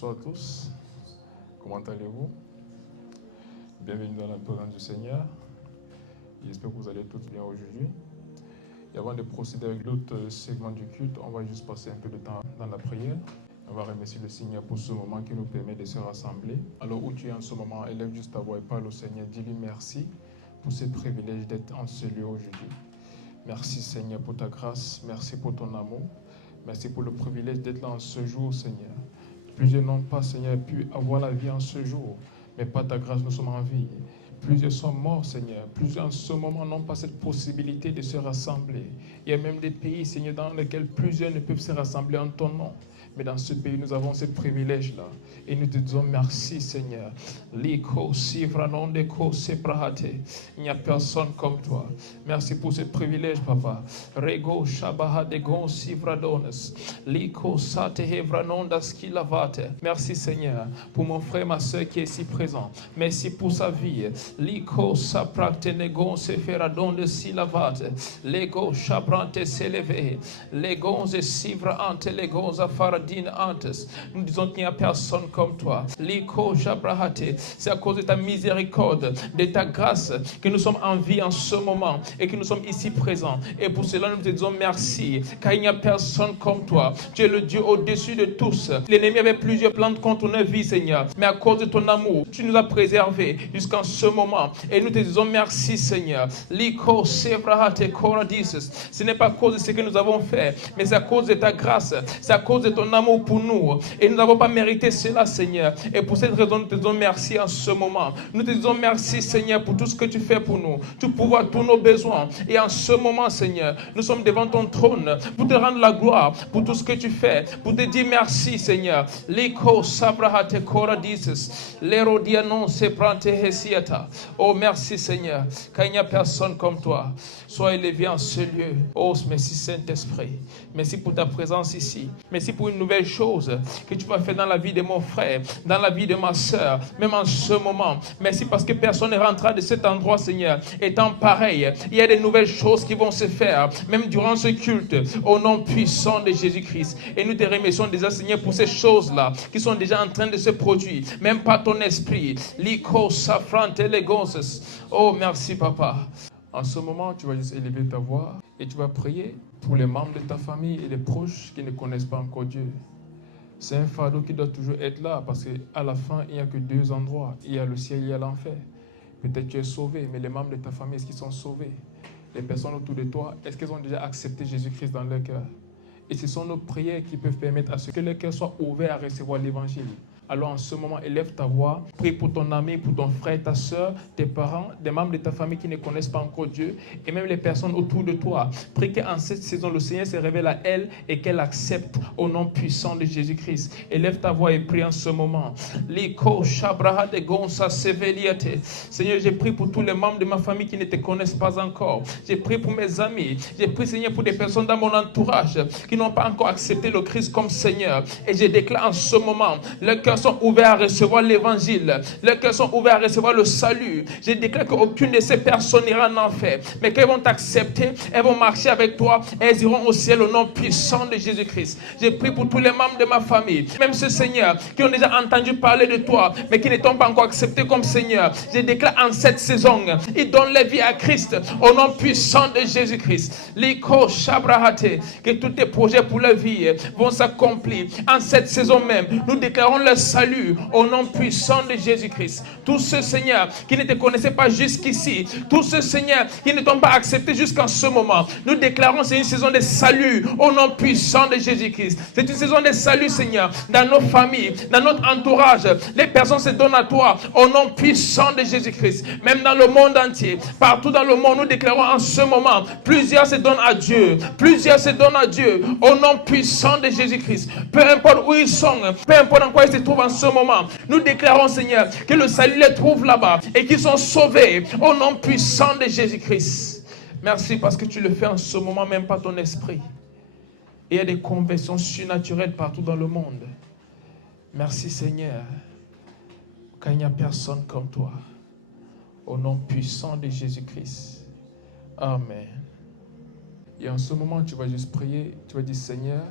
Bonsoir à tous, comment allez-vous? Bienvenue dans la présence du Seigneur. J'espère que vous allez tous bien aujourd'hui. Et avant de procéder avec l'autre segment du culte, on va juste passer un peu de temps dans la prière. On va remercier le Seigneur pour ce moment qui nous permet de se rassembler. Alors où tu es en ce moment, élève juste ta voix et parle au Seigneur. Dis-lui merci pour ce privilège d'être en ce lieu aujourd'hui. Merci Seigneur pour ta grâce, merci pour ton amour, merci pour le privilège d'être là en ce jour Seigneur. Plusieurs n'ont pas Seigneur pu avoir la vie en ce jour, mais par ta grâce nous sommes en vie. Plusieurs sont morts Seigneur, plusieurs en ce moment n'ont pas cette possibilité de se rassembler. Il y a même des pays Seigneur dans lesquels plusieurs ne peuvent se rassembler en ton nom. Mais dans ce pays, nous avons ce privilège-là. Et nous te disons merci, Seigneur. Il n'y a personne comme toi. Merci pour ce privilège, Papa. Rego shabaha de gon sivradones. Liko sate hevranondas kilavate. Merci, Seigneur, pour mon frère, ma soeur qui est ici présent. Merci pour sa vie. Liko saprakte negon seferadonde silavate. Lego shabrante s'élever. Legonze sivra ante legonza faradine antes. Nous disons qu'il n'y a personne comme toi. Liko jabrahate. C'est à cause de ta miséricorde, de ta grâce que nous sommes en vie en ce moment et que nous sommes ici présents. Et pour cela, nous te disons merci, car il n'y a personne comme toi. Tu es le Dieu au-dessus de tous. L'ennemi avait plusieurs plans contre notre vie, Seigneur. Mais à cause de ton amour, tu nous as préservés jusqu'en ce moment. Et nous te disons merci, Seigneur. Liko sevrahate koradises. Ce n'est pas à cause de ce que nous avons fait, mais c'est à cause de ta grâce. C'est à cause de ton amour pour nous. Et nous n'avons pas mérité cela, Seigneur. Et pour cette raison, nous te disons merci en ce moment. Nous te disons merci, Seigneur, pour tout ce que tu fais pour nous. Tu pourvois tous nos besoins. Et en ce moment, Seigneur, nous sommes devant ton trône pour te rendre la gloire pour tout ce que tu fais. Pour te dire merci, Seigneur. Liko sabrahate koradises. L'érodianon se prante hesiata. Oh, merci, Seigneur, car il n'y a personne comme toi. Sois élevé en ce lieu. Oh, merci, Saint-Esprit. Merci pour ta présence ici. Merci pour une nouvelle chose que tu vas faire dans la vie de mon frère, dans la vie de ma soeur, même en ce moment. Merci parce que personne n'est rentré de cet endroit, Seigneur, étant pareil. Il y a des nouvelles choses qui vont se faire, même durant ce culte, au nom puissant de Jésus-Christ. Et nous te remercions déjà, Seigneur, pour ces choses-là qui sont déjà en train de se produire, même par ton esprit. Liko safrante legonces. Oh, merci, Papa. En ce moment, tu vas juste élever ta voix et tu vas prier pour les membres de ta famille et les proches qui ne connaissent pas encore Dieu. C'est un fardeau qui doit toujours être là parce qu'à la fin, il n'y a que deux endroits. Il y a le ciel et il y a l'enfer. Peut-être tu es sauvé, mais les membres de ta famille, est-ce qu'ils sont sauvés? Les personnes autour de toi, est-ce qu'elles ont déjà accepté Jésus-Christ dans leur cœur? Et ce sont nos prières qui peuvent permettre à ce que leur cœur soit ouvert à recevoir l'évangile. Alors en ce moment, élève ta voix, prie pour ton ami, pour ton frère, ta soeur, tes parents, des membres de ta famille qui ne connaissent pas encore Dieu, et même les personnes autour de toi. Prie qu'en cette saison, le Seigneur se révèle à elle et qu'elle accepte au nom puissant de Jésus-Christ. Élève ta voix et prie en ce moment. Seigneur, j'ai prié pour tous les membres de ma famille qui ne te connaissent pas encore. J'ai prié pour mes amis. J'ai prié, Seigneur, pour des personnes dans mon entourage qui n'ont pas encore accepté le Christ comme Seigneur. Et je déclare en ce moment, leurs cœurs sont ouverts à recevoir l'évangile. Leurs cœurs sont ouverts à recevoir le salut. Je déclare qu'aucune de ces personnes n'ira en enfer, mais qu'elles vont t'accepter, elles vont marcher avec toi et elles iront au ciel au nom puissant de Jésus-Christ. Je prie pour tous les membres de ma famille, même ceux, Seigneur, qui ont déjà entendu parler de toi, mais qui ne t'ont pas encore accepté comme Seigneur. Je déclare en cette saison, ils donnent leur vie à Christ au nom puissant de Jésus-Christ. Liko shabrahate, que tous tes projets pour leur vie vont s'accomplir en cette saison même. Nous déclarons leur salut au nom puissant de Jésus-Christ. Tous ceux, Seigneur, qui ne te connaissaient pas jusqu'ici, tous ceux, Seigneur, qui ne t'ont pas accepté jusqu'en ce moment, nous déclarons c'est une saison de salut au nom puissant de Jésus-Christ. C'est une saison de salut, Seigneur, dans nos familles, dans notre entourage. Les personnes se donnent à toi au nom puissant de Jésus-Christ. Même dans le monde entier, partout dans le monde, nous déclarons en ce moment, plusieurs se donnent à Dieu. Plusieurs se donnent à Dieu au nom puissant de Jésus-Christ. Peu importe où ils sont, peu importe en quoi ils se trouvent en ce moment, nous déclarons, Seigneur, que le salut les trouve là-bas et qu'ils sont sauvés au nom puissant de Jésus-Christ. Merci parce que tu le fais en ce moment même par ton esprit. Et il y a des conversions surnaturelles partout dans le monde. Merci, Seigneur, car il n'y a personne comme toi. Au nom puissant de Jésus-Christ. Amen. Et en ce moment, tu vas juste prier. Tu vas dire, Seigneur,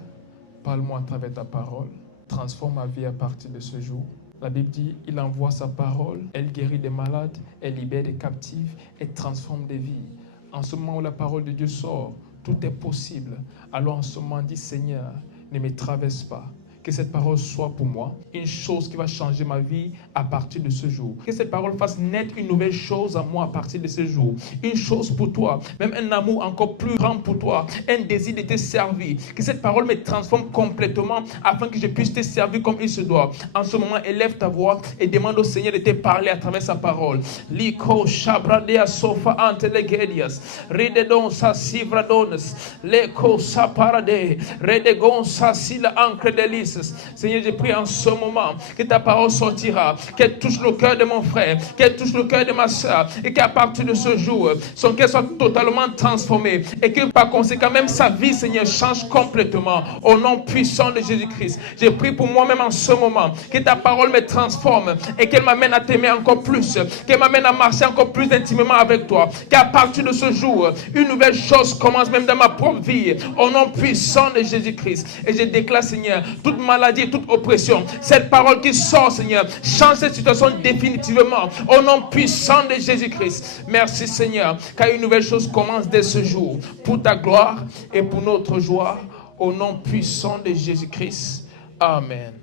parle-moi à travers ta parole. transforme ma vie à partir de ce jour. La Bible dit, il envoie sa parole, elle guérit des malades, elle libère des captifs, elle transforme des vies. En ce moment où la parole de Dieu sort, tout est possible. Alors en ce moment, dis Seigneur, ne me traverse pas. Que cette parole soit pour moi une chose qui va changer ma vie à partir de ce jour. Que cette parole fasse naître une nouvelle chose en moi à partir de ce jour. Une chose pour toi, même un amour encore plus grand pour toi, un désir de te servir. Que cette parole me transforme complètement afin que je puisse te servir comme il se doit. En ce moment, élève ta voix et demande au Seigneur de te parler à travers sa parole. Liko shabradea sofa antelegedias. Rededon sa sivradones. Leko sa parade. Redegon sa sila ancre delis. Seigneur, je prie en ce moment que ta parole sortira, qu'elle touche le cœur de mon frère, qu'elle touche le cœur de ma soeur, et qu'à partir de ce jour, son cœur soit totalement transformé, et que par conséquent, même sa vie, Seigneur, change complètement. Au nom puissant de Jésus-Christ, je prie pour moi-même en ce moment, que ta parole me transforme, et qu'elle m'amène à t'aimer encore plus, qu'elle m'amène à marcher encore plus intimement avec toi, qu'à partir de ce jour, une nouvelle chose commence même dans ma propre vie, au nom puissant de Jésus-Christ. Et je déclare, Seigneur, toute maladie et toute oppression, cette parole qui sort, Seigneur, change cette situation définitivement au nom puissant de Jésus-Christ. Merci, Seigneur, car une nouvelle chose commence dès ce jour pour ta gloire et pour notre joie au nom puissant de Jésus-Christ. Amen.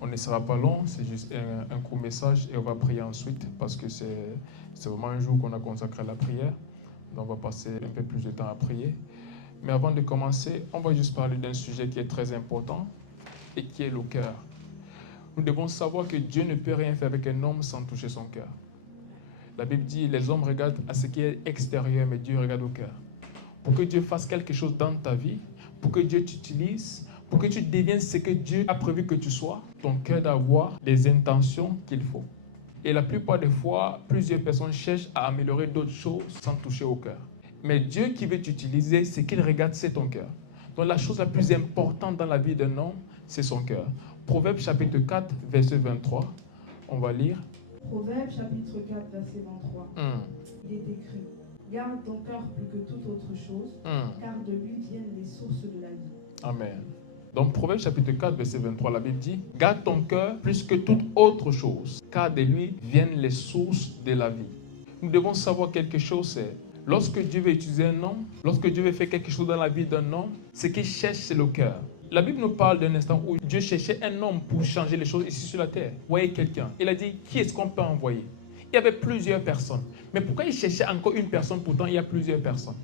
On ne sera pas long, c'est juste un court message et on va prier ensuite parce que c'est vraiment un jour qu'on a consacré à la prière. Donc on va passer un peu plus de temps à prier. Mais avant de commencer, on va juste parler d'un sujet qui est très important et qui est le cœur. Nous devons savoir que Dieu ne peut rien faire avec un homme sans toucher son cœur. La Bible dit, les hommes regardent à ce qui est extérieur, mais Dieu regarde au cœur. Pour que Dieu fasse quelque chose dans ta vie, pour que Dieu t'utilise, pour que tu deviennes ce que Dieu a prévu que tu sois, ton cœur doit avoir les intentions qu'il faut. Et la plupart des fois, plusieurs personnes cherchent à améliorer d'autres choses sans toucher au cœur. Mais Dieu qui veut t'utiliser, ce qu'il regarde, c'est ton cœur. Donc la chose la plus importante dans la vie d'un homme, c'est son cœur. Proverbe chapitre 4, verset 23. On va lire. Proverbe chapitre 4, verset 23. Il est écrit, garde ton cœur plus que toute autre chose, car de lui viennent les sources de la vie. Amen. Donc Proverbe chapitre 4, verset 23, la Bible dit, garde ton cœur plus que toute autre chose, car de lui viennent les sources de la vie. Nous devons savoir quelque chose, c'est lorsque Dieu veut utiliser un homme, lorsque Dieu veut faire quelque chose dans la vie d'un homme, ce qu'il cherche, c'est le cœur. La Bible nous parle d'un instant où Dieu cherchait un homme pour changer les choses ici sur la terre. Voyez quelqu'un. Il a dit, qui est-ce qu'on peut envoyer? Il y avait plusieurs personnes. Mais pourquoi il cherchait encore une personne, pourtant il y a plusieurs personnes?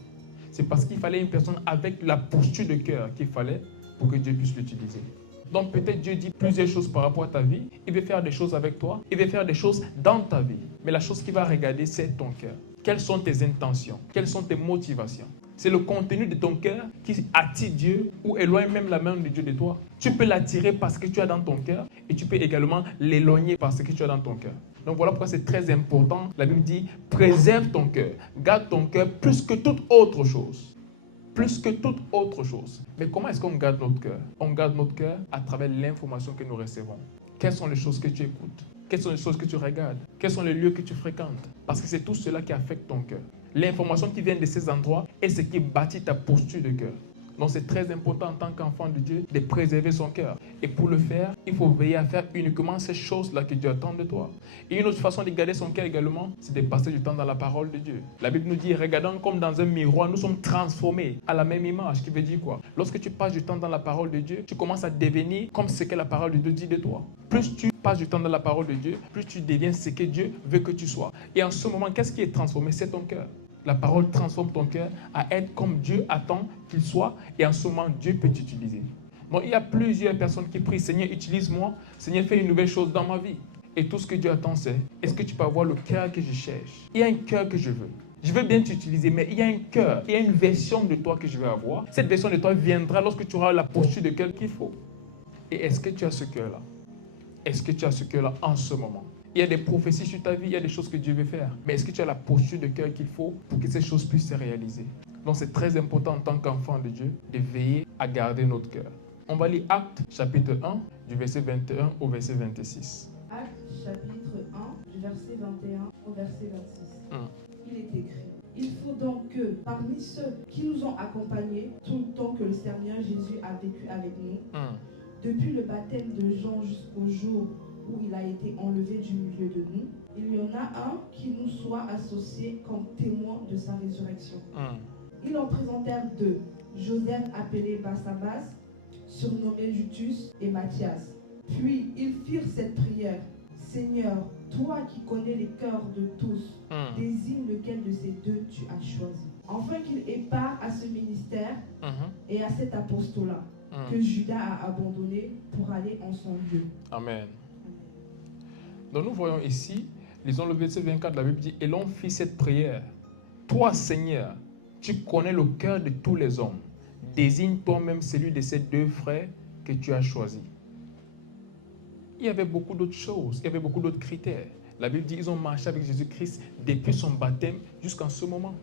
C'est parce qu'il fallait une personne avec la posture de cœur qu'il fallait pour que Dieu puisse l'utiliser. Donc peut-être Dieu dit plusieurs choses par rapport à ta vie. Il veut faire des choses avec toi. Il veut faire des choses dans ta vie. Mais la chose qu'il va regarder, c'est ton cœur. Quelles sont tes intentions? Quelles sont tes motivations? C'est le contenu de ton cœur qui attire Dieu ou éloigne même la main de Dieu de toi. Tu peux l'attirer parce que tu as dans ton cœur et tu peux également l'éloigner parce que tu as dans ton cœur. Donc voilà pourquoi c'est très important. La Bible dit, préserve ton cœur. Garde ton cœur plus que toute autre chose. Plus que toute autre chose. Mais comment est-ce qu'on garde notre cœur? On garde notre cœur à travers l'information que nous recevons. Quelles sont les choses que tu écoutes? Quelles sont les choses que tu regardes? Quels sont les lieux que tu fréquentes? Parce que c'est tout cela qui affecte ton cœur. L'information qui vient de ces endroits est ce qui bâtit ta posture de cœur. Donc c'est très important en tant qu'enfant de Dieu de préserver son cœur. Et pour le faire, il faut veiller à faire uniquement ces choses-là que Dieu attend de toi. Et une autre façon de garder son cœur également, c'est de passer du temps dans la parole de Dieu. La Bible nous dit, regardons comme dans un miroir, nous sommes transformés à la même image. Qui veut dire quoi? Lorsque tu passes du temps dans la parole de Dieu, tu commences à devenir comme ce que la parole de Dieu dit de toi. Plus tu passes du temps dans la parole de Dieu, plus tu deviens ce que Dieu veut que tu sois. Et en ce moment, qu'est-ce qui est transformé? C'est ton cœur. La parole transforme ton cœur à être comme Dieu attend qu'il soit et en ce moment, Dieu peut t'utiliser. Donc, il y a plusieurs personnes qui prient, Seigneur, utilise-moi, Seigneur, fais une nouvelle chose dans ma vie. Et tout ce que Dieu attend, c'est, est-ce que tu peux avoir le cœur que je cherche? Il y a un cœur que je veux. Je veux bien t'utiliser, mais il y a un cœur, il y a une version de toi que je veux avoir. Cette version de toi viendra lorsque tu auras la posture de cœur qu'il faut. Et est-ce que tu as ce cœur-là? Est-ce que tu as ce cœur-là en ce moment? Il y a des prophéties sur ta vie, il y a des choses que Dieu veut faire. Mais est-ce que tu as la posture de cœur qu'il faut pour que ces choses puissent se réaliser? Donc c'est très important en tant qu'enfant de Dieu de veiller à garder notre cœur. On va lire Actes chapitre 1 du verset 21 au verset 26. Actes chapitre 1 du verset 21 au verset 26. Il est écrit, il faut donc que parmi ceux qui nous ont accompagnés tout le temps que le Seigneur Jésus a vécu avec nous, Depuis le baptême de Jean jusqu'au jour où il a été enlevé du milieu de nous, il y en a un qui nous soit associé comme témoin de sa résurrection. Ils en présentèrent deux, Joseph appelé Barsabas, surnommé Justus, et Matthias. Puis ils firent cette prière: Seigneur, toi qui connais les cœurs de tous, désigne lequel de ces deux tu as choisi, afin qu'il ait part à ce ministère et à cet apostolat que Judas a abandonné pour aller en son lieu. Amen. Donc nous voyons ici, lisons le verset 24 de la Bible dit, et l'on fit cette prière. Toi, Seigneur, tu connais le cœur de tous les hommes. Désigne toi-même celui de ces deux frères que tu as choisi. Il y avait beaucoup d'autres choses, il y avait beaucoup d'autres critères. La Bible dit qu'ils ont marché avec Jésus-Christ depuis son baptême jusqu'en ce moment.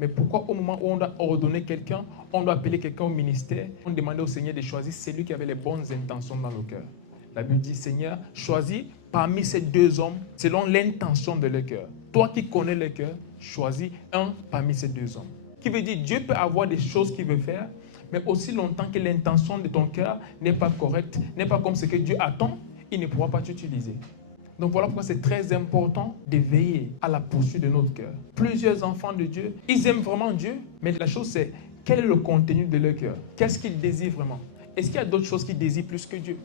Mais pourquoi au moment où on doit ordonner quelqu'un, on doit appeler quelqu'un au ministère, on demandait au Seigneur de choisir celui qui avait les bonnes intentions dans le cœur? La Bible dit, Seigneur, choisis parmi ces deux hommes selon l'intention de leur cœur. Toi qui connais le cœur, choisis un parmi ces deux hommes. Qui veut dire, Dieu peut avoir des choses qu'il veut faire, mais aussi longtemps que l'intention de ton cœur n'est pas correcte, n'est pas comme ce que Dieu attend, il ne pourra pas t'utiliser. Donc voilà pourquoi c'est très important de veiller à la poursuite de notre cœur. Plusieurs enfants de Dieu, ils aiment vraiment Dieu, mais la chose c'est, quel est le contenu de leur cœur? Qu'est-ce qu'ils désirent vraiment? Est-ce qu'il y a d'autres choses qu'ils désirent plus que Dieu?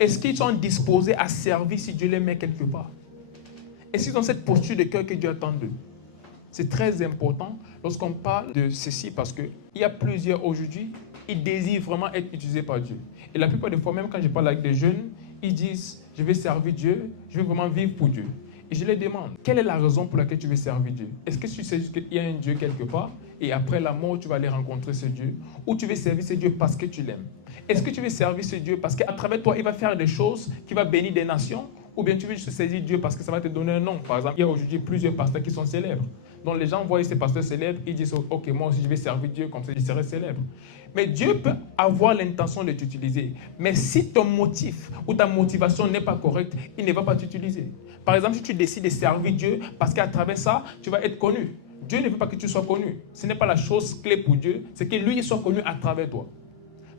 Est-ce qu'ils sont disposés à servir si Dieu les met quelque part? Est-ce qu'ils ont cette posture de cœur que Dieu attend d'eux? C'est très important lorsqu'on parle de ceci parce qu'il y a plusieurs aujourd'hui, ils désirent vraiment être utilisés par Dieu. Et la plupart des fois, même quand je parle avec des jeunes, ils disent, je vais servir Dieu, je vais vraiment vivre pour Dieu. Et je les demande, quelle est la raison pour laquelle tu veux servir Dieu? Est-ce que tu sais qu'il y a un Dieu quelque part et après la mort, tu vas aller rencontrer ce Dieu? Ou tu veux servir ce Dieu parce que tu l'aimes? Est-ce que tu veux servir ce Dieu parce qu'à travers toi, il va faire des choses qui vont bénir des nations? Ou bien tu veux juste saisir Dieu parce que ça va te donner un nom? Par exemple, il y a aujourd'hui plusieurs pasteurs qui sont célèbres. Donc les gens voient ces pasteurs célèbres, ils disent, ok, moi aussi je vais servir Dieu, comme ça je serai célèbre. Mais Dieu peut avoir l'intention de t'utiliser. Mais si ton motif ou ta motivation n'est pas correcte, il ne va pas t'utiliser. Par exemple, si tu décides de servir Dieu parce qu'à travers ça, tu vas être connu. Dieu ne veut pas que tu sois connu. Ce n'est pas la chose clé pour Dieu, c'est que lui il soit connu à travers toi.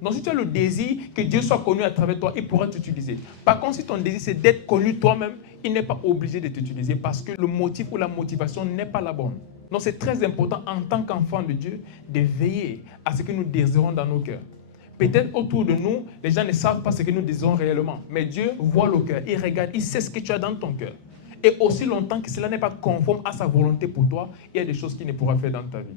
Donc si tu as le désir que Dieu soit connu à travers toi, il pourra t'utiliser. Par contre, si ton désir c'est d'être connu toi-même, il n'est pas obligé de t'utiliser parce que le motif ou la motivation n'est pas la bonne. Donc c'est très important en tant qu'enfant de Dieu de veiller à ce que nous désirons dans nos cœurs. Peut-être autour de nous, les gens ne savent pas ce que nous désirons réellement. Mais Dieu voit le cœur, il regarde, il sait ce que tu as dans ton cœur. Et aussi longtemps que cela n'est pas conforme à sa volonté pour toi, il y a des choses qu'il ne pourra faire dans ta vie.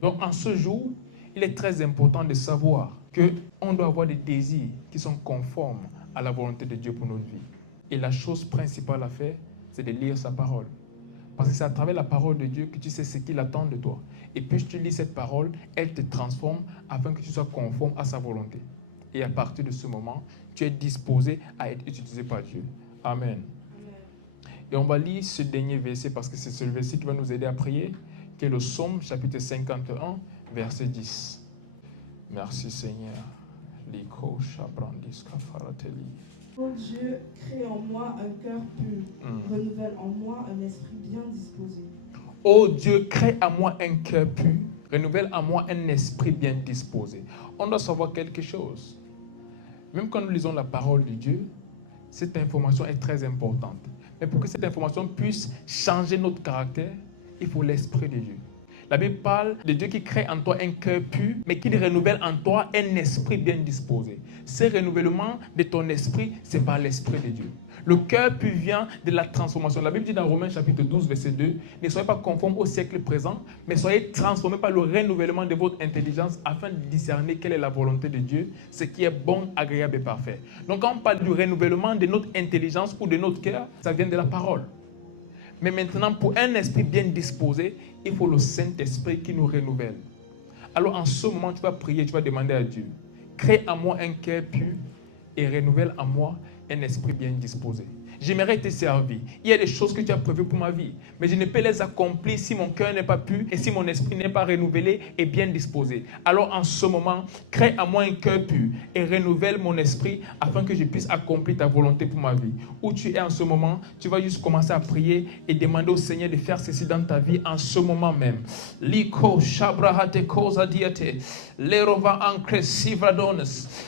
Donc en ce jour, il est très important de savoir qu'on doit avoir des désirs qui sont conformes à la volonté de Dieu pour notre vie. Et la chose principale à faire, c'est de lire sa parole. Parce que c'est à travers la parole de Dieu que tu sais ce qu'il attend de toi. Et puis tu lis cette parole, elle te transforme afin que tu sois conforme à sa volonté. Et à partir de ce moment, tu es disposé à être utilisé par Dieu. Amen. Et on va lire ce dernier verset parce que c'est ce verset qui va nous aider à prier, qui est le Psaume chapitre 51, verset 10. Merci Seigneur. Ô Dieu, crée en moi un cœur pur, renouvelle en moi un esprit bien disposé. Ô Dieu, crée en moi un cœur pur, renouvelle en moi un esprit bien disposé. On doit savoir quelque chose. Même quand nous lisons la parole de Dieu, cette information est très importante. Mais pour que cette information puisse changer notre caractère, il faut l'esprit de Dieu. La Bible parle de Dieu qui crée en toi un cœur pur, mais qui renouvelle en toi un esprit bien disposé. Ce renouvellement de ton esprit, c'est par l'esprit de Dieu. Le cœur pur vient de la transformation. La Bible dit dans Romains chapitre 12, verset 2, « Ne soyez pas conformes au siècle présent, mais soyez transformés par le renouvellement de votre intelligence afin de discerner quelle est la volonté de Dieu, ce qui est bon, agréable et parfait. » Donc quand on parle du renouvellement de notre intelligence ou de notre cœur, ça vient de la parole. Mais maintenant, pour un esprit bien disposé, il faut le Saint-Esprit qui nous renouvelle. Alors en ce moment, tu vas prier, tu vas demander à Dieu, crée en moi un cœur pur et renouvelle en moi un esprit bien disposé. j'aimerais te servir. Il y a des choses que tu as prévues pour ma vie, mais je ne peux les accomplir si mon cœur n'est pas pur et si mon esprit n'est pas renouvelé et bien disposé. Alors en ce moment, crée à moi un cœur pur et renouvelle mon esprit afin que je puisse accomplir ta volonté pour ma vie. Où tu es en ce moment, tu vas juste commencer à prier et demander au Seigneur de faire ceci dans ta vie en ce moment même. Liko shabrahate koza diate, lerova ancre sivradones.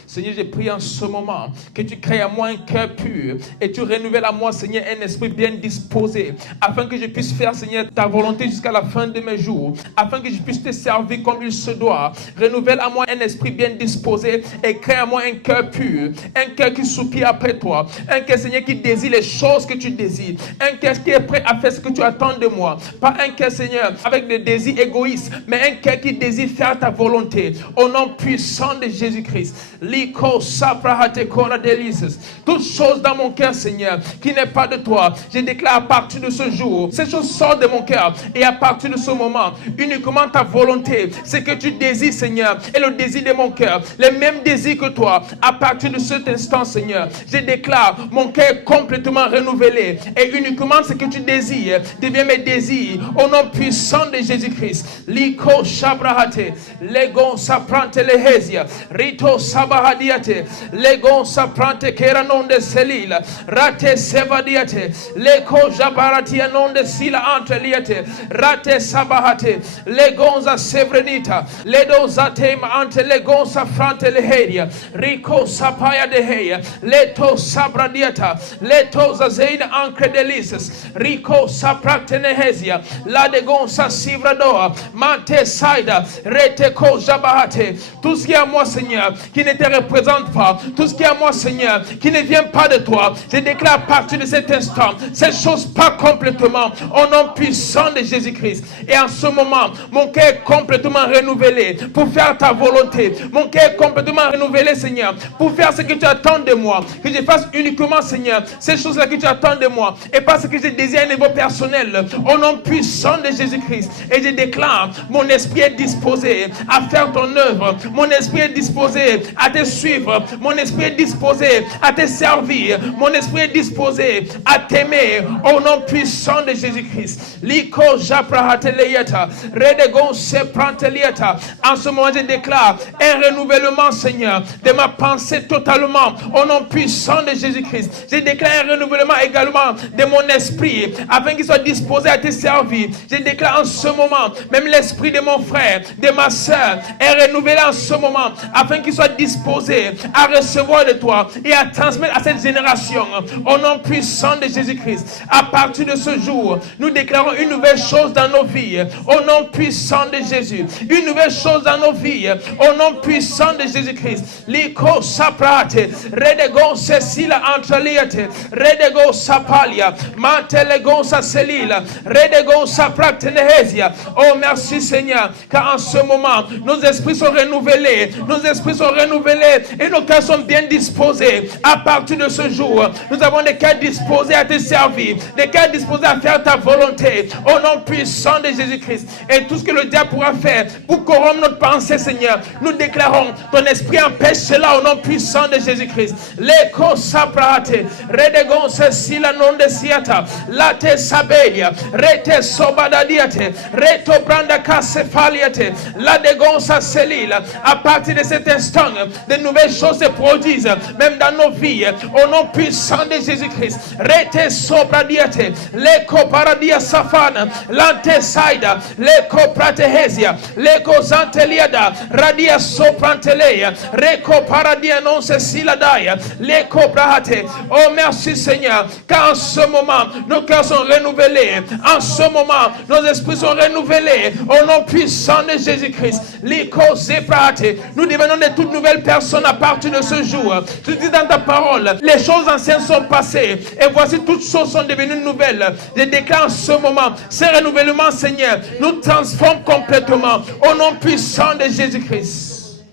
Seigneur, je prie en ce moment que tu crées à moi un cœur pur et tu renouvelles à moi, Seigneur, un esprit bien disposé afin que je puisse faire, Seigneur, ta volonté jusqu'à la fin de mes jours, afin que je puisse te servir comme il se doit. Renouvelle à moi un esprit bien disposé et crée à moi un cœur pur, un cœur qui soupire après toi, un cœur, Seigneur, qui désire les choses que tu désires, un cœur qui est prêt à faire ce que tu attends de moi, pas un cœur, Seigneur, avec des désirs égoïstes, mais un cœur qui désire faire ta volonté. Au nom puissant de Jésus-Christ, Liko saprahate kora delices. Toute chose dans mon cœur, Seigneur, qui n'est pas de toi, je déclare à partir de ce jour, ces choses sortent de mon cœur et à partir de ce moment, uniquement ta volonté, c'est que tu désires, Seigneur, et le désir de mon cœur, les mêmes désirs que toi. À partir de cet instant, Seigneur, je déclare mon cœur complètement renouvelé et uniquement ce que tu désires devient mes désirs. Au nom puissant de Jésus-Christ, Liko shabrahate, legon saprante lehesia, rito sabahadiate, legon saprante keranon de selila, rate sevadiate, leko jabaratia non de sila entre liate, rate sabahate, legonza sevrenita, ledo zatema ante legonza frante leheria, rico sapaya deheia, leto sabradiata, leto zazeina ancre delices, rico saprate nehesia, la degonza sivradoa, mante saida, rete ko jabahate. Tout ce qui est à moi, Seigneur, qui ne te représente pas, tout ce qui est à moi, Seigneur, qui ne vient pas de toi, je déclare à partir de cet instant, ces choses pas complètement, au nom puissant de Jésus-Christ. Et en ce moment, mon cœur est complètement renouvelé pour faire ta volonté. Mon cœur est complètement renouvelé, Seigneur, pour faire ce que tu attends de moi. Que je fasse uniquement, Seigneur, ces choses-là que tu attends de moi et pas ce que je désire à un niveau personnel. Au nom puissant de Jésus-Christ. Et je déclare, mon esprit est disposé à faire ton œuvre. Mon esprit est disposé à te suivre. Mon esprit est disposé à te servir. Mon esprit est disposé à t'aimer. Au nom puissant de Jésus-Christ. Liko japrahatelieta, redegon se prantelieta. En ce moment, je déclare un renouvellement, Seigneur, de ma pensée totalement. Au nom puissant de Jésus-Christ. Je déclare un renouvellement également de mon esprit, afin qu'il soit disposé à te servir. Je déclare en ce moment, même l'esprit de mon frère, de ma soeur, est renouvelé en ce moment, afin qu'il soit disposé à recevoir de toi et à transmettre à cette génération. Au nom puissant de Jésus-Christ. À partir de ce jour, nous déclarons une nouvelle chose dans nos vies. Au nom puissant de Jésus. Une nouvelle chose dans nos vies. Au nom puissant de Jésus-Christ. Liko saprate, redego sesila antraliate, redego sapalia, mantelego saselila, redego saprate nehesia. Oh merci Seigneur, car en ce moment, nos esprits sont renouvelés. Nos esprits sont renouvelés et nos cœurs sont bien disposés. À partir de ce jour, nous avons des cœurs disposés à te servir, des cœurs disposés à faire ta volonté. Au nom puissant de Jésus-Christ. Et tout ce que le diable pourra faire pour corrompre notre pensée, Seigneur, nous déclarons, ton esprit empêche cela au nom puissant de Jésus-Christ. Leko saprate, redegon se sila non de siata, late sabelia, rete sobadadiate, reto branda kasefaliate, la degon sa selila. À partir de cet instant, de nouvelles choses se produisent, même dans nos vies, au nom puissant de Jésus-Christ. Rete sobradiate, leko paradia safana, lante saida, leko pratehesia, leko zanteliada, radia sopranteleia, reko paradia non se siladaya, leko brahate. Oh merci Seigneur, car en ce moment, nos cœurs sont renouvelés. En ce moment, nos esprits sont renouvelés. Au nom puissant de Jésus-Christ. Liko zebrahate. Nous devenons de toutes nouvelles personnes à partir de ce jour. Tu dis dans ta parole, les choses anciennes sont passées et voici toutes choses sont devenues nouvelles. Je déclare en ce moment, ce renouvellement, Seigneur, nous transforme complètement au nom puissant de Jésus-Christ.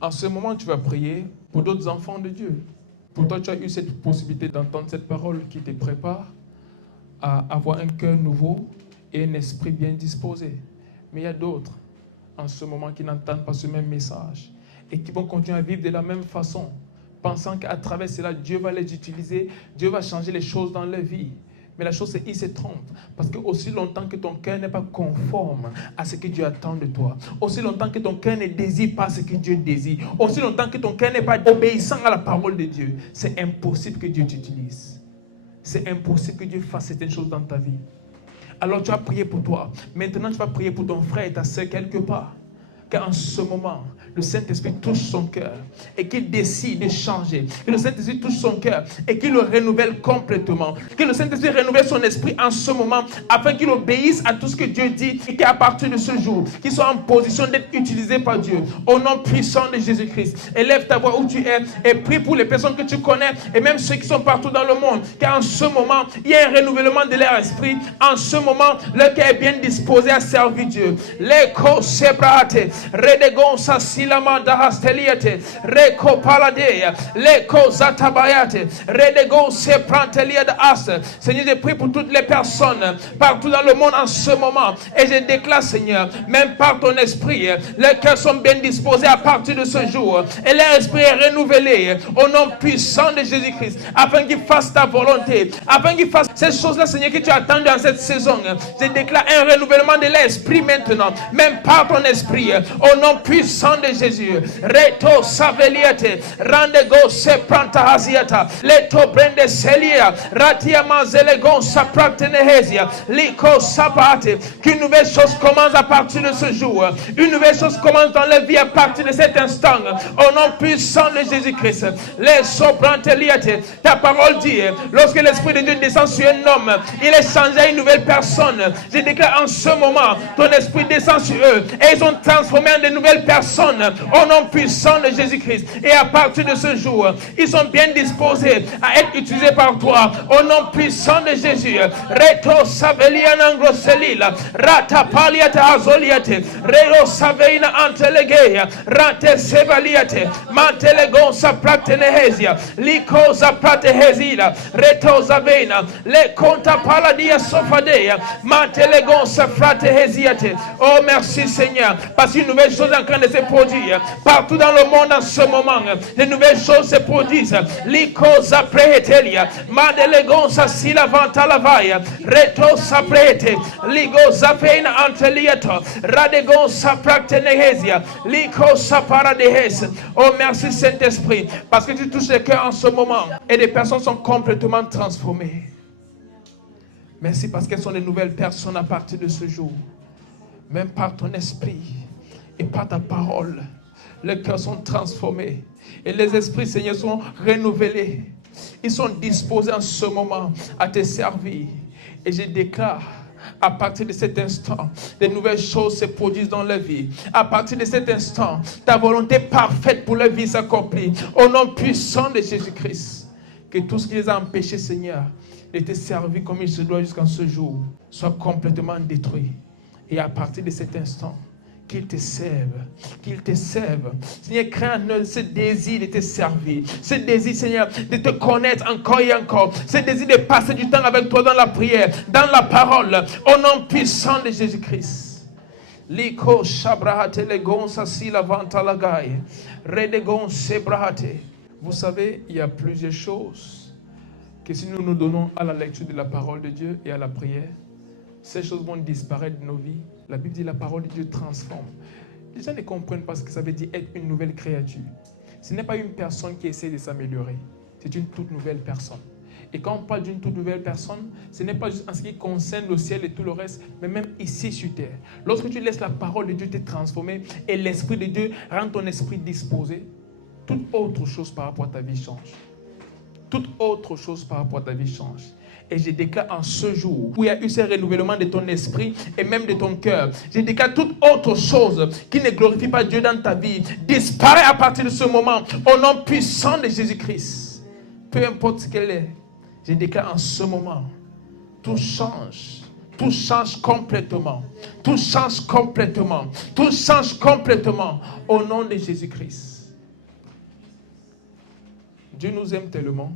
En ce moment, tu vas prier pour d'autres enfants de Dieu. Pour toi, tu as eu cette possibilité d'entendre cette parole qui te prépare à avoir un cœur nouveau et un esprit bien disposé. Mais il y a d'autres en ce moment qui n'entendent pas ce même message et qui vont continuer à vivre de la même façon pensant qu'à travers cela, Dieu va les utiliser, Dieu va changer les choses dans leur vie. Mais la chose, c'est qu'ils se trompent. Parce que aussi longtemps que ton cœur n'est pas conforme à ce que Dieu attend de toi, aussi longtemps que ton cœur ne désire pas ce que Dieu désire, aussi longtemps que ton cœur n'est pas obéissant à la parole de Dieu, c'est impossible que Dieu t'utilise. C'est impossible que Dieu fasse certaines choses dans ta vie. Alors tu as prié pour toi. Maintenant, tu vas prier pour ton frère et ta soeur quelque part. Qu'en ce moment, le Saint-Esprit touche son cœur et qu'il décide de changer. Que le Saint-Esprit touche son cœur et qu'il le renouvelle complètement. Que le Saint-Esprit renouvelle son esprit en ce moment afin qu'il obéisse à tout ce que Dieu dit et qu'à partir de ce jour, qu'il soit en position d'être utilisé par Dieu. Au nom puissant de Jésus-Christ, élève ta voix où tu es et prie pour les personnes que tu connais et même ceux qui sont partout dans le monde. Qu'en ce moment, il y ait un renouvellement de leur esprit. En ce moment, leur cœur est bien disposé à servir Dieu. L'écho sébrate. Redegon sasilamanda hasteliate, reko paladeya, leko zatabayate, redegon seprantelia de as. Seigneur, je prie pour toutes les personnes partout dans le monde en ce moment. Et je déclare, Seigneur, même par ton esprit, leurs cœurs sont bien disposés à partir de ce jour. Et leur esprit est renouvelé au nom puissant de Jésus-Christ, afin qu'ils fassent ta volonté, afin qu'ils fassent ces choses-là, Seigneur, que tu as attendues dans cette saison. Je déclare un renouvellement de l'esprit maintenant, même par ton esprit. Au nom puissant de Jésus. Reto saveliate, randego se pranta haziata, leto brende selia, ratia mazelegon sa practenehesia, liko sapate. Qu'une nouvelle chose commence à partir de ce jour. Une nouvelle chose commence dans la vie à partir de cet instant. Au nom puissant de Jésus-Christ. Les sobranteliate. Ta parole dit, lorsque l'Esprit de Dieu descend sur un homme, il est changé à une nouvelle personne. Je déclare en ce moment, ton esprit descend sur eux et ils sont transformés en de nouvelles personnes au nom puissant de Jésus-Christ. Et à partir de ce jour, ils sont bien disposés à être utilisés par toi au nom puissant de Jésus. Reto saveliana angroselila, rata paliate azoliate, reo saveina antelegeia, rate sevaliate, mantelegon sa pratenehesia, liko za pratehezila, reto zavena, le conta paladia sofadea, mantelegon sa frateheziate. Oh merci Seigneur, parce qu'une nouvelle chose est en train de se produire partout dans le monde en ce moment. De nouvelles choses se produisent. Liko za prehetelia, madelegon sa silavanta lavaya, reto sa prehete, ligo za feina anteliato, radegon sa practenehesia, liko sa paradehes. Oh merci Saint-Esprit, parce que tu touches les cœurs en ce moment et des personnes sont complètement transformées. Merci parce qu'elles sont de nouvelles personnes à partir de ce jour. Même par ton esprit et par ta parole, les cœurs sont transformés et les esprits, Seigneur, sont renouvelés. Ils sont disposés en ce moment à te servir. Et je déclare, à partir de cet instant, de nouvelles choses se produisent dans leur vie. À partir de cet instant, ta volonté parfaite pour leur vie s'accomplit. Au nom puissant de Jésus-Christ, que tout ce qui les a empêchés, Seigneur, de te servir comme il se doit jusqu'à ce jour, soit complètement détruit. Et à partir de cet instant, qu'il te serve, qu'il te serve. Seigneur, crée en eux ce désir de te servir, ce désir, Seigneur, de te connaître encore et encore, ce désir de passer du temps avec toi dans la prière, dans la parole, au nom puissant de Jésus-Christ. Liko shabrahate legon sasila vantalagaye, redegon sebrahate. Vous savez, il y a plusieurs choses que si nous nous donnons à la lecture de la parole de Dieu et à la prière, ces choses vont disparaître de nos vies. La Bible dit que la parole de Dieu transforme. Les gens ne comprennent pas ce que ça veut dire être une nouvelle créature. Ce n'est pas une personne qui essaie de s'améliorer. C'est une toute nouvelle personne. Et quand on parle d'une toute nouvelle personne, ce n'est pas juste en ce qui concerne le ciel et tout le reste, mais même ici sur terre. Lorsque tu laisses la parole de Dieu te transformer et l'Esprit de Dieu rend ton esprit disposé, toute autre chose par rapport à ta vie change. Toute autre chose par rapport à ta vie change. Et je déclare en ce jour où il y a eu ce renouvellement de ton esprit et même de ton cœur, je déclare toute autre chose qui ne glorifie pas Dieu dans ta vie disparaît à partir de ce moment au nom puissant de Jésus-Christ. Peu importe ce qu'elle est, je déclare en ce moment, tout change. Tout change complètement. Tout change complètement. Tout change complètement au nom de Jésus-Christ. Dieu nous aime tellement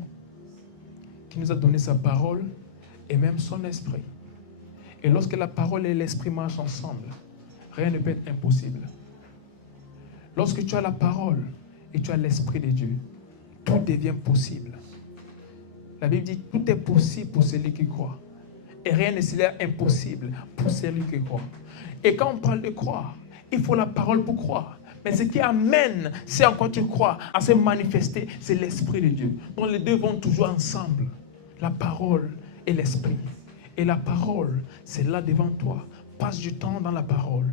qui nous a donné sa parole et même son esprit. Et lorsque la parole et l'esprit marchent ensemble, rien ne peut être impossible. Lorsque tu as la parole et tu as l'esprit de Dieu, tout devient possible. La Bible dit tout est possible pour celui qui croit. Et rien ne sera impossible pour celui qui croit. Et quand on parle de croire, il faut la parole pour croire. Mais ce qui amène, c'est en quoi tu crois, à se manifester, c'est l'Esprit de Dieu. Donc les deux vont toujours ensemble. La parole et l'Esprit. Et la parole, c'est là devant toi. Passe du temps dans la parole.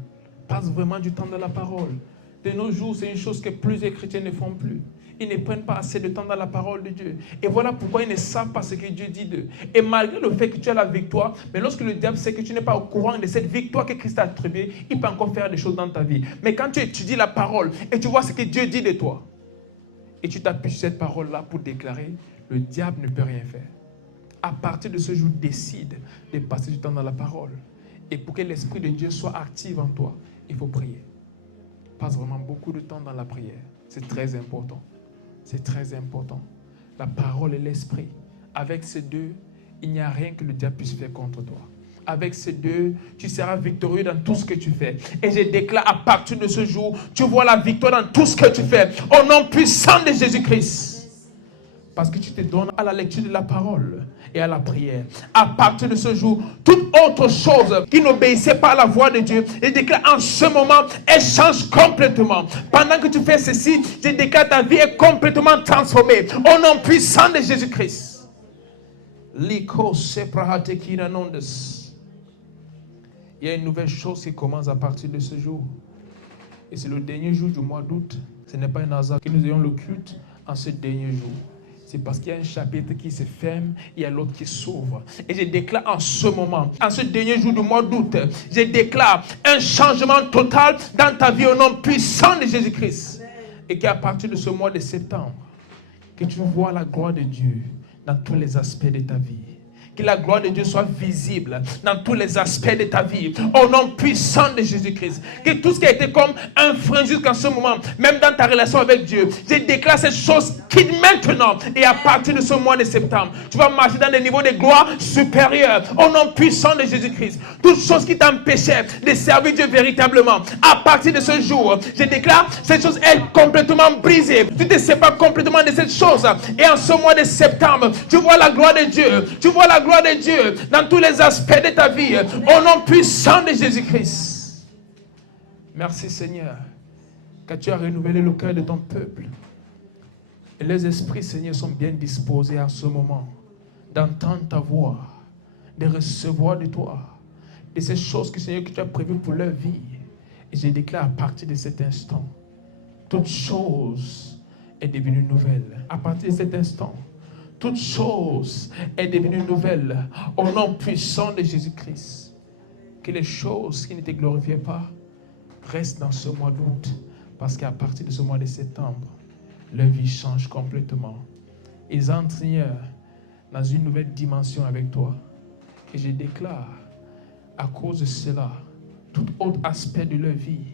Passe vraiment du temps dans la parole. De nos jours, c'est une chose que plusieurs chrétiens ne font plus. Ils ne prennent pas assez de temps dans la parole de Dieu. Et voilà pourquoi ils ne savent pas ce que Dieu dit d'eux. Et malgré le fait que tu as la victoire, mais lorsque le diable sait que tu n'es pas au courant de cette victoire que Christ a attribuée, il peut encore faire des choses dans ta vie. Mais quand tu étudies la parole et tu vois ce que Dieu dit de toi, et tu t'appuies sur cette parole-là pour déclarer, le diable ne peut rien faire. À partir de ce jour, décide de passer du temps dans la parole. Et pour que l'Esprit de Dieu soit actif en toi, il faut prier. Passe vraiment beaucoup de temps dans la prière. C'est très important. C'est très important. La parole et l'esprit. Avec ces deux, il n'y a rien que le diable puisse faire contre toi. Avec ces deux, tu seras victorieux dans tout ce que tu fais. Et je déclare à partir de ce jour, tu vois la victoire dans tout ce que tu fais. Au nom puissant de Jésus-Christ. Parce que tu te donnes à la lecture de la parole et à la prière. À partir de ce jour, toute autre chose qui n'obéissait pas à la voix de Dieu, je déclare en ce moment, elle change complètement. Pendant que tu fais ceci, je déclare ta vie est complètement transformée. Au nom puissant de Jésus-Christ. Il y a une nouvelle chose qui commence à partir de ce jour. Et c'est le dernier jour du mois d'août. Ce n'est pas un hasard que nous ayons le culte en ce dernier jour. C'est parce qu'il y a un chapitre qui se ferme, il y a l'autre qui s'ouvre. Et je déclare en ce moment, en ce dernier jour du mois d'août, je déclare un changement total dans ta vie au nom puissant de Jésus-Christ. Et qu'à partir de ce mois de septembre, que tu vois la gloire de Dieu dans tous les aspects de ta vie. Que la gloire de Dieu soit visible dans tous les aspects de ta vie. Au nom puissant de Jésus-Christ. Que tout ce qui a été comme un frein jusqu'à ce moment, même dans ta relation avec Dieu, je déclare cette chose qui maintenant et à partir de ce mois de septembre, tu vas marcher dans des niveaux de gloire supérieurs. Au nom puissant de Jésus-Christ. Toute chose qui t'empêchait de servir Dieu véritablement, à partir de ce jour, je déclare cette chose est complètement brisée. Tu te sépares complètement de cette chose. Et en ce mois de septembre, tu vois la gloire de Dieu. Tu vois la gloire de Dieu dans tous les aspects de ta vie au nom puissant de Jésus-Christ. Merci Seigneur car tu as renouvelé le cœur de ton peuple et les esprits Seigneur sont bien disposés à ce moment d'entendre ta voix, de recevoir de toi de ces choses que Seigneur que tu as prévues pour leur vie. Et je déclare à partir de cet instant toute chose est devenue nouvelle. À partir de cet instant toute chose est devenue nouvelle au nom puissant de Jésus-Christ. Que les choses qui ne te glorifiaient pas restent dans ce mois d'août. Parce qu'à partir de ce mois de septembre, leur vie change complètement. Ils entrent, Seigneur, dans une nouvelle dimension avec toi. Et je déclare, à cause de cela, tout autre aspect de leur vie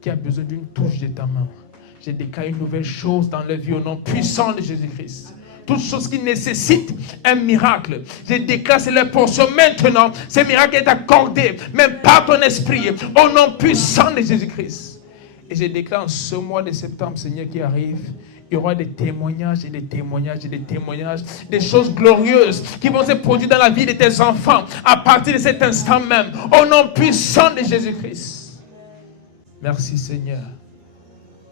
qui a besoin d'une touche de ta main, je déclare une nouvelle chose dans leur vie au nom puissant de Jésus-Christ. Toute chose qui nécessite un miracle, je déclare c'est leur portion maintenant. Ce miracle est accordé, même par ton esprit, au nom puissant de Jésus-Christ. Et je déclare en ce mois de septembre, Seigneur, qui arrive, il y aura des témoignages et des témoignages et des témoignages, des choses glorieuses qui vont se produire dans la vie de tes enfants à partir de cet instant même, au nom puissant de Jésus-Christ. Merci Seigneur.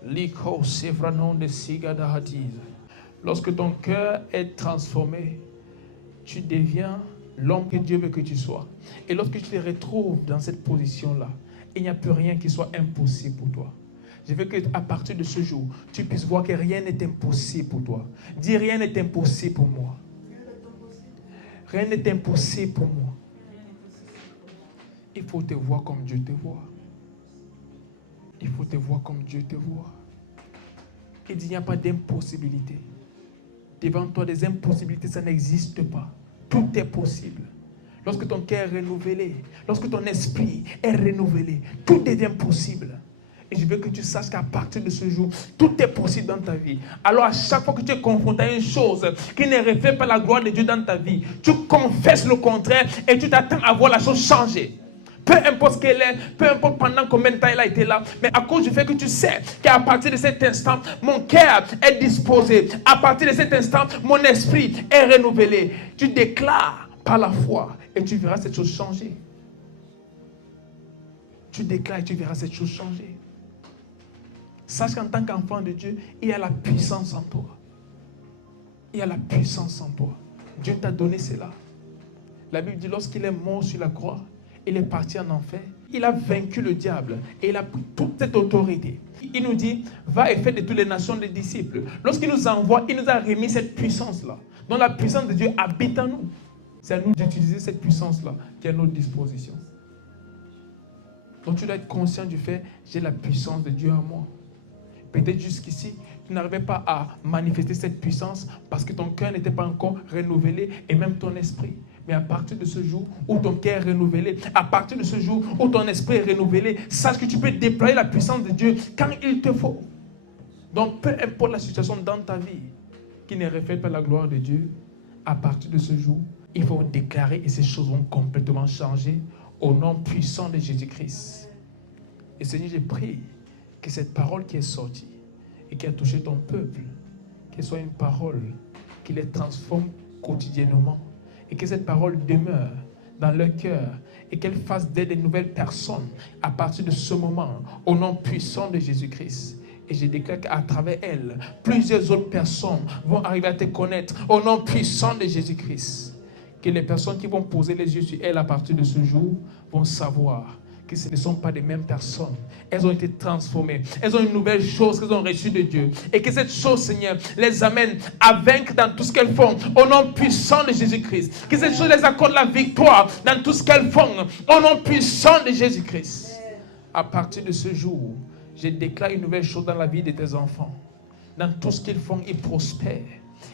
Liko sevranon de sigada hadiz. Lorsque ton cœur est transformé, tu deviens l'homme que Dieu veut que tu sois. Et lorsque tu te retrouves dans cette position-là, il n'y a plus rien qui soit impossible pour toi. Je veux qu'à partir de ce jour, tu puisses voir que rien n'est impossible pour toi. Dis rien n'est impossible pour moi. Rien n'est impossible pour moi. Il faut te voir comme Dieu te voit. Il faut te voir comme Dieu te voit. Il dit il n'y a pas d'impossibilité. Devant toi, des impossibilités, ça n'existe pas. Tout est possible. Lorsque ton cœur est renouvelé, lorsque ton esprit est renouvelé, tout devient possible. Et je veux que tu saches qu'à partir de ce jour, tout est possible dans ta vie. Alors à chaque fois que tu es confronté à une chose qui ne reflète pas la gloire de Dieu dans ta vie, tu confesses le contraire et tu t'attends à voir la chose changer. Peu importe ce qu'elle est, peu importe pendant combien de temps elle a été là, mais à cause du fait que tu sais qu'à partir de cet instant, mon cœur est disposé. À partir de cet instant, mon esprit est renouvelé. Tu déclares par la foi et tu verras cette chose changer. Tu déclares et tu verras cette chose changer. Sache qu'en tant qu'enfant de Dieu, il y a la puissance en toi. Il y a la puissance en toi. Dieu t'a donné cela. La Bible dit lorsqu'il est mort sur la croix, il est parti en enfer. Il a vaincu le diable et il a pris toute cette autorité. Il nous dit, va et fais de toutes les nations des disciples. Lorsqu'il nous envoie, il nous a remis cette puissance-là. Donc la puissance de Dieu habite en nous. C'est à nous d'utiliser cette puissance-là qui est à notre disposition. Donc tu dois être conscient du fait, j'ai la puissance de Dieu en moi. Peut-être jusqu'ici, tu n'arrivais pas à manifester cette puissance parce que ton cœur n'était pas encore renouvelé et même ton esprit. Mais à partir de ce jour où ton cœur est renouvelé, à partir de ce jour où ton esprit est renouvelé, sache que tu peux déployer la puissance de Dieu quand il te faut. Donc peu importe la situation dans ta vie qui ne reflète pas la gloire de Dieu, à partir de ce jour, il faut déclarer et ces choses vont complètement changer au nom puissant de Jésus-Christ. Et Seigneur, je prie que cette parole qui est sortie et qui a touché ton peuple, qu'elle soit une parole qui les transforme quotidiennement et que cette parole demeure dans leur cœur et qu'elle fasse d'elles des nouvelles personnes à partir de ce moment, au nom puissant de Jésus-Christ. Et je déclare qu'à travers elle, plusieurs autres personnes vont arriver à te connaître au nom puissant de Jésus-Christ. Que les personnes qui vont poser les yeux sur elle à partir de ce jour vont savoir que ce ne sont pas les mêmes personnes. Elles ont été transformées. Elles ont une nouvelle chose qu'elles ont reçue de Dieu. Et que cette chose, Seigneur, les amène à vaincre dans tout ce qu'elles font au nom puissant de Jésus-Christ. Que cette chose les accorde la victoire dans tout ce qu'elles font au nom puissant de Jésus-Christ. À partir de ce jour, je déclare une nouvelle chose dans la vie de tes enfants. Dans tout ce qu'ils font, ils prospèrent.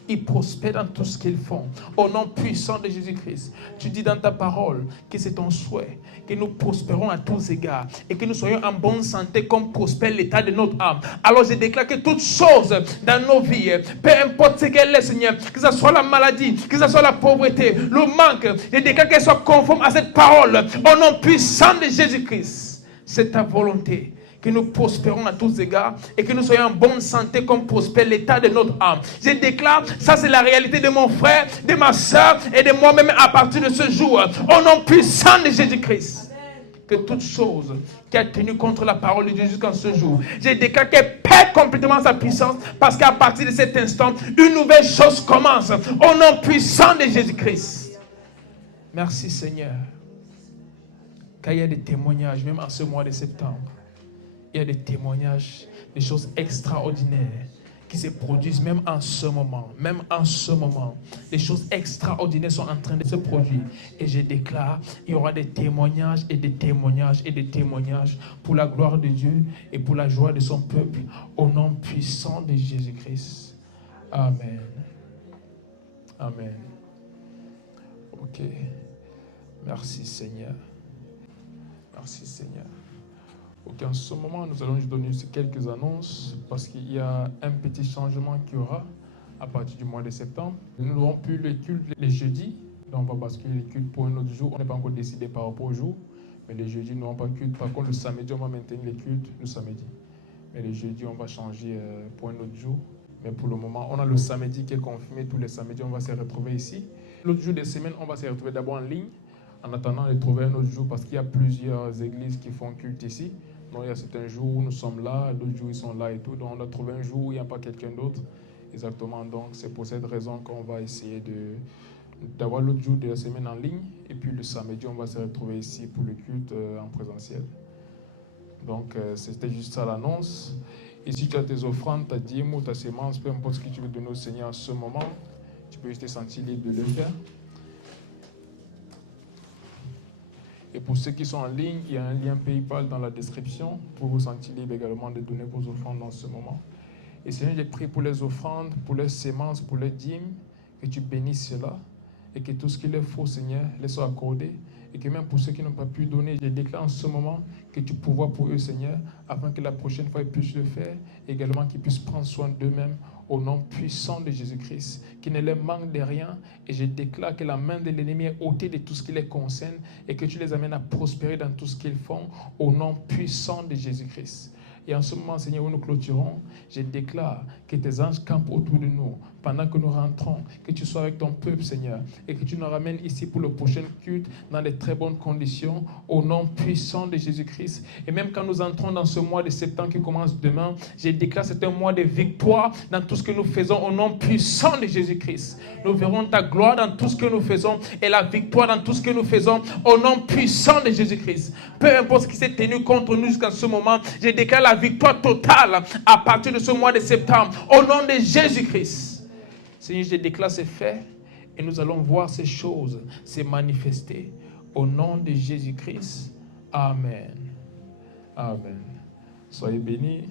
Ils prospèrent dans tout ce qu'ils font. Au nom puissant de Jésus-Christ. Tu dis dans ta parole que c'est ton souhait, que nous prospérons à tous égards et que nous soyons en bonne santé comme prospère l'état de notre âme. Alors je déclare que toutes choses dans nos vies, peu importe ce qu'elle est, Seigneur, que ce soit la maladie, que ce soit la pauvreté, le manque, je déclare qu'elle soit conforme à cette parole. Au nom puissant de Jésus-Christ. C'est ta volonté. Que nous prospérons à tous égards et que nous soyons en bonne santé comme prospère l'état de notre âme. Je déclare, ça c'est la réalité de mon frère, de ma soeur et de moi-même à partir de ce jour. Au nom puissant de Jésus-Christ. Que toute chose qui a tenu contre la parole de Dieu jusqu'à ce jour, je déclare qu'elle perd complètement sa puissance parce qu'à partir de cet instant, une nouvelle chose commence. Au nom puissant de Jésus-Christ. Merci Seigneur. Car il y a des témoignages, même en ce mois de septembre. Il y a des témoignages, des choses extraordinaires qui se produisent même en ce moment. Même en ce moment, des choses extraordinaires sont en train de se produire. Et je déclare, il y aura des témoignages et des témoignages et des témoignages pour la gloire de Dieu et pour la joie de son peuple. Au nom puissant de Jésus-Christ. Amen. Amen. Ok. Merci Seigneur. Merci Seigneur. Ok, en ce moment, nous allons juste donner quelques annonces parce qu'il y a un petit changement qu'il y aura à partir du mois de septembre. Nous n'aurons plus les cultes les jeudis, donc on va basculer les cultes pour un autre jour. On n'est pas encore décidé par rapport au jour, mais les jeudis, nous n'aurons pas de culte. Par contre, le samedi, on va maintenir les cultes le samedi. Mais les jeudis, on va changer pour un autre jour. Mais pour le moment, on a le samedi qui est confirmé. Tous les samedis, on va se retrouver ici. L'autre jour des semaines, on va se retrouver d'abord en ligne, en attendant de trouver un autre jour parce qu'il y a plusieurs églises qui font culte ici. Donc il y a certains jours où nous sommes là, d'autres jours ils sont là et tout. Donc on a trouvé un jour où il n'y a pas quelqu'un d'autre. Exactement, donc c'est pour cette raison qu'on va essayer d'avoir l'autre jour de la semaine en ligne. Et puis le samedi, on va se retrouver ici pour le culte en présentiel. Donc c'était juste ça l'annonce. Et si tu as tes offrandes, ta dîme ou ta sémence, peu importe ce que tu veux donner au Seigneur en ce moment, tu peux juste te sentir libre de le faire. Et pour ceux qui sont en ligne, il y a un lien PayPal dans la description pour vous sentir libre également de donner vos offrandes dans ce moment. Et Seigneur, je prie pour les offrandes, pour les sémences, pour les dîmes, que tu bénisses cela et que tout ce qu'il leur faut, Seigneur, les soit accordé. Et que même pour ceux qui n'ont pas pu donner, je déclare en ce moment que tu pourvois pour eux, Seigneur, afin que la prochaine fois ils puissent le faire, et également qu'ils puissent prendre soin d'eux-mêmes au nom puissant de Jésus-Christ, qui ne leur manque de rien. Et je déclare que la main de l'ennemi est ôtée de tout ce qui les concerne et que tu les amènes à prospérer dans tout ce qu'ils font, au nom puissant de Jésus-Christ. Et en ce moment, Seigneur, où nous clôturons, je déclare que tes anges campent autour de nous pendant que nous rentrons, que tu sois avec ton peuple, Seigneur, et que tu nous ramènes ici pour le prochain culte dans de très bonnes conditions, au nom puissant de Jésus-Christ. Et même quand nous entrons dans ce mois de septembre qui commence demain, je déclare que c'est un mois de victoire dans tout ce que nous faisons, au nom puissant de Jésus-Christ. Nous verrons ta gloire dans tout ce que nous faisons et la victoire dans tout ce que nous faisons, au nom puissant de Jésus-Christ. Peu importe ce qui s'est tenu contre nous jusqu'à ce moment, je déclare la victoire totale à partir de ce mois de septembre, au nom de Jésus-Christ. Seigneur, je déclare ces faits et nous allons voir ces choses se manifester au nom de Jésus-Christ. Amen. Amen. Soyez bénis.